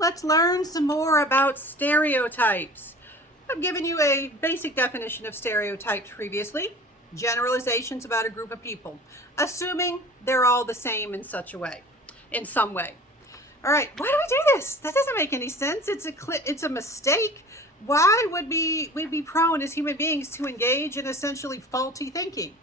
Let's learn some more about stereotypes. I've given you a basic definition of stereotypes previously. Generalizations about a group of people, assuming they're all the same in some way. All right, why do we do this? That doesn't make any sense. It's a mistake. Why would we be prone as human beings to engage in essentially faulty thinking?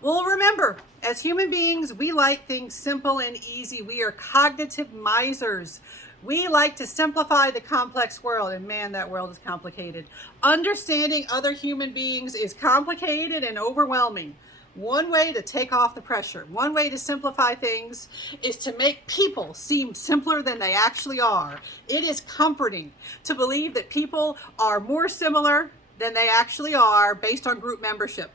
Well, remember, as human beings, we like things simple and easy. We are cognitive misers. We like to simplify the complex world, and man, that world is complicated. Understanding other human beings is complicated and overwhelming. One way to take off the pressure, one way to simplify things is to make people seem simpler than they actually are. It is comforting to believe that people are more similar than they actually are based on group membership.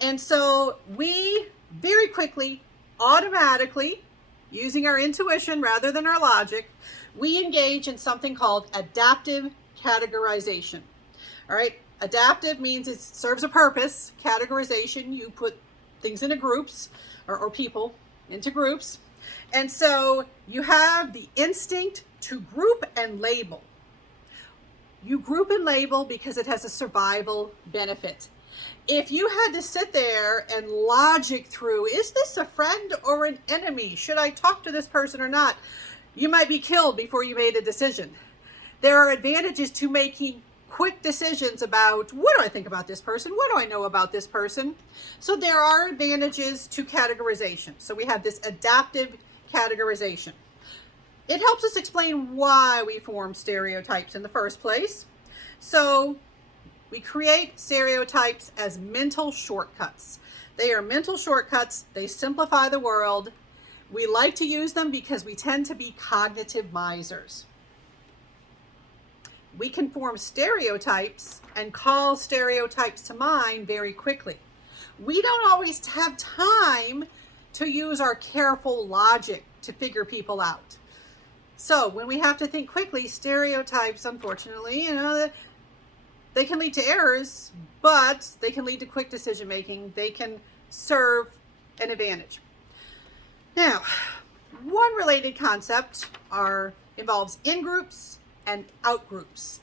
And so we very quickly, automatically, using our intuition rather than our logic, we engage in something called adaptive categorization. All right, adaptive means it serves a purpose. Categorization, you put things into groups, or people into groups. And so you have the instinct to group and label. You group and label because it has a survival benefit. If you had to sit there and logic through, is this a friend or an enemy? Should I talk to this person or not? You might be killed before you made a decision. There are advantages to making quick decisions about, what do I think about this person? What do I know about this person? So there are advantages to categorization. So we have this adaptive categorization. It helps us explain why we form stereotypes in the first place. So we create stereotypes as mental shortcuts. They are mental shortcuts. They simplify the world. We like to use them because we tend to be cognitive misers. We can form stereotypes and call stereotypes to mind very quickly. We don't always have time to use our careful logic to figure people out. So when we have to think quickly, stereotypes, unfortunately, they can lead to errors, but they can lead to quick decision making. They can serve an advantage. Now, one related concept involves in-groups and out-groups.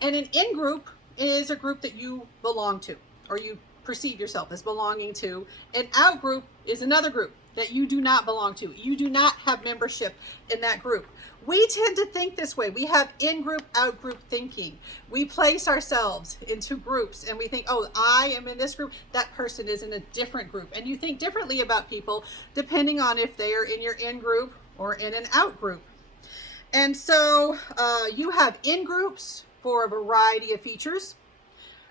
And an in-group is a group that you belong to, or you perceive yourself as belonging to. An out-group is another group that you do not belong to. You do not have membership in that group. We tend to think this way. We have in-group, out-group thinking. We place ourselves into groups and we think, oh, I am in this group, that person is in a different group. And you think differently about people depending on if they are in your in-group or in an out-group. And so you have in-groups for a variety of features: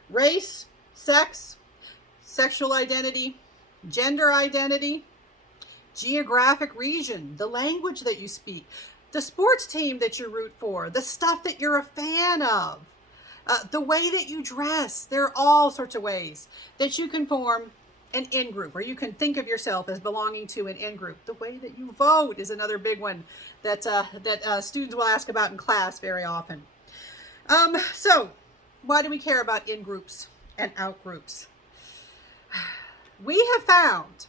race, sex, sexual identity, gender identity, geographic region, the language that you speak, the sports team that you root for, the stuff that you're a fan of, the way that you dress. There are all sorts of ways that you can form an in-group, or you can think of yourself as belonging to an in-group. The way that you vote is another big one that students will ask about in class very often. So why do we care about in-groups and out-groups? We have found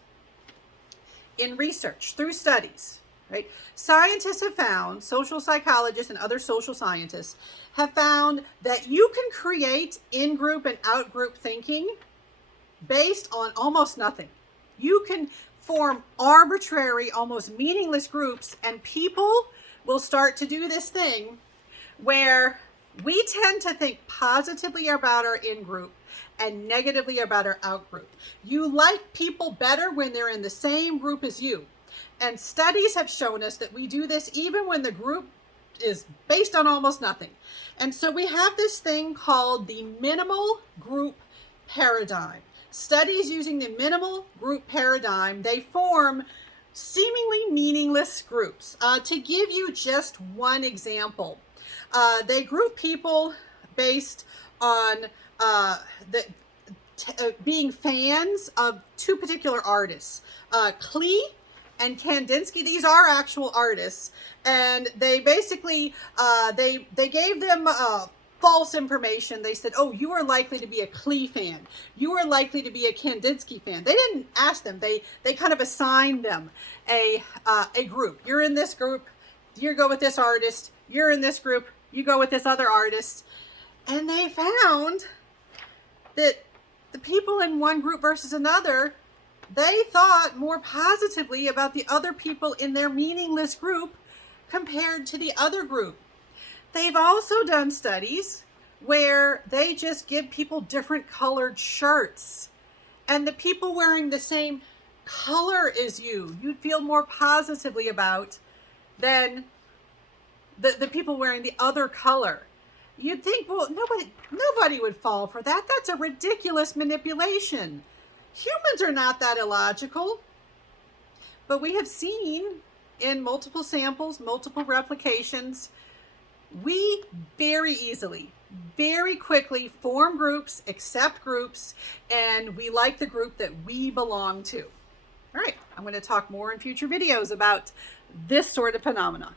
in research through studies, right? Scientists have found, social psychologists and other social scientists have found that you can create in-group and out-group thinking based on almost nothing. You can form arbitrary, almost meaningless groups, and people will start to do this thing where we tend to think positively about our in-group and negatively about our out-group. You like people better when they're in the same group as you. And studies have shown us that we do this even when the group is based on almost nothing. And so we have this thing called the minimal group paradigm. Studies using the minimal group paradigm, they form seemingly meaningless groups. To give you just one example, they group people based on being fans of two particular artists, Klee and Kandinsky. These are actual artists, and they basically they gave them false information. They said, oh, you are likely to be a Klee fan, you are likely to be a Kandinsky fan. They didn't ask them. They kind of assigned them a group. You're in this group, you go with this artist, you're in this group, you go with this other artist. And they found that the people in one group versus another, they thought more positively about the other people in their meaningless group compared to the other group. They've also done studies where they just give people different colored shirts, and the people wearing the same color as you'd feel more positively about than the people wearing the other color. You'd think, well, nobody would fall for that. That's a ridiculous manipulation. Humans are not that illogical. But we have seen in multiple samples, multiple replications, we very easily, very quickly form groups, accept groups, and we like the group that we belong to. All right, I'm going to talk more in future videos about this sort of phenomena.